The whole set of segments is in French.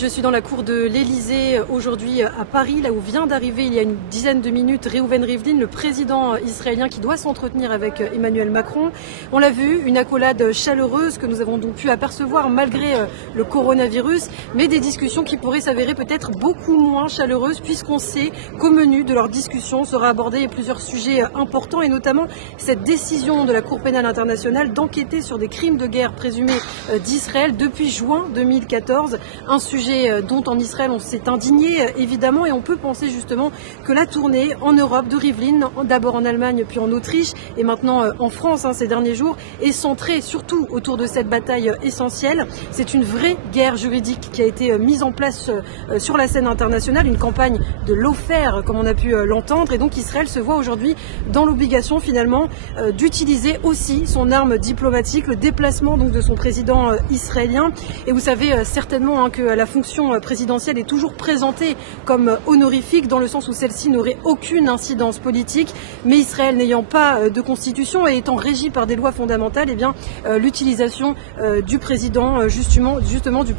Je suis dans la cour de l'Elysée aujourd'hui à Paris, là où vient d'arriver il y a une dizaine de minutes Reuven Rivlin, le président israélien qui doit s'entretenir avec Emmanuel Macron. On l'a vu, une accolade chaleureuse que nous avons donc pu apercevoir malgré le coronavirus, mais des discussions qui pourraient s'avérer peut-être beaucoup moins chaleureuses puisqu'on sait qu'au menu de leur discussion sera abordé plusieurs sujets importants et notamment cette décision de la Cour pénale internationale d'enquêter sur des crimes de guerre présumés d'Israël depuis juin 2014, un sujet dont en Israël on s'est indigné évidemment, et on peut penser justement que la tournée en Europe de Rivlin, d'abord en Allemagne puis en Autriche et maintenant en France ces derniers jours, est centrée surtout autour de cette bataille essentielle. C'est une vraie guerre juridique qui a été mise en place sur la scène internationale, une campagne de lawfare comme on a pu l'entendre, et donc Israël se voit aujourd'hui dans l'obligation finalement d'utiliser aussi son arme diplomatique, le déplacement donc de son président israélien. Et vous savez certainement que la fonction présidentielle est toujours présentée comme honorifique dans le sens où celle-ci n'aurait aucune incidence politique, mais Israël n'ayant pas de constitution et étant régi par des lois fondamentales, eh bien l'utilisation du président justement du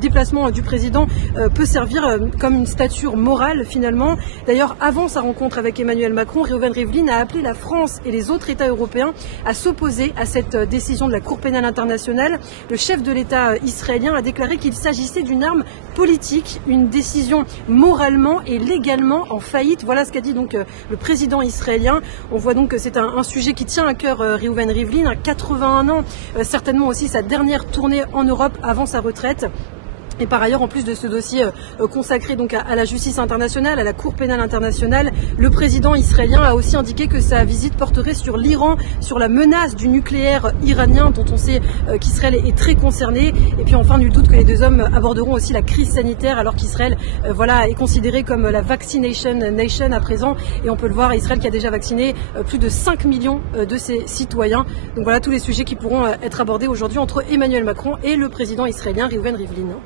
déplacement du président peut servir comme une stature morale finalement. D'ailleurs, avant sa rencontre avec Emmanuel Macron, Reuven Rivlin a appelé la France et les autres États européens à s'opposer à cette décision de la Cour pénale internationale. Le chef de l'État israélien a déclaré qu'il s'agissait d'une arme politique, une décision moralement et légalement en faillite. Voilà ce qu'a dit donc le président israélien. On voit donc que c'est un sujet qui tient à cœur Reuven Rivlin, 81 ans, certainement aussi sa dernière tournée en Europe avant sa retraite. Et par ailleurs, en plus de ce dossier consacré donc à la justice internationale, à la Cour pénale internationale, le président israélien a aussi indiqué que sa visite porterait sur l'Iran, sur la menace du nucléaire iranien dont on sait qu'Israël est très concerné. Et puis enfin, nul doute que les deux hommes aborderont aussi la crise sanitaire alors qu'Israël est considéré comme la vaccination nation à présent. Et on peut le voir, Israël qui a déjà vacciné plus de 5 millions de ses citoyens. Donc voilà tous les sujets qui pourront être abordés aujourd'hui entre Emmanuel Macron et le président israélien Reuven Rivlin.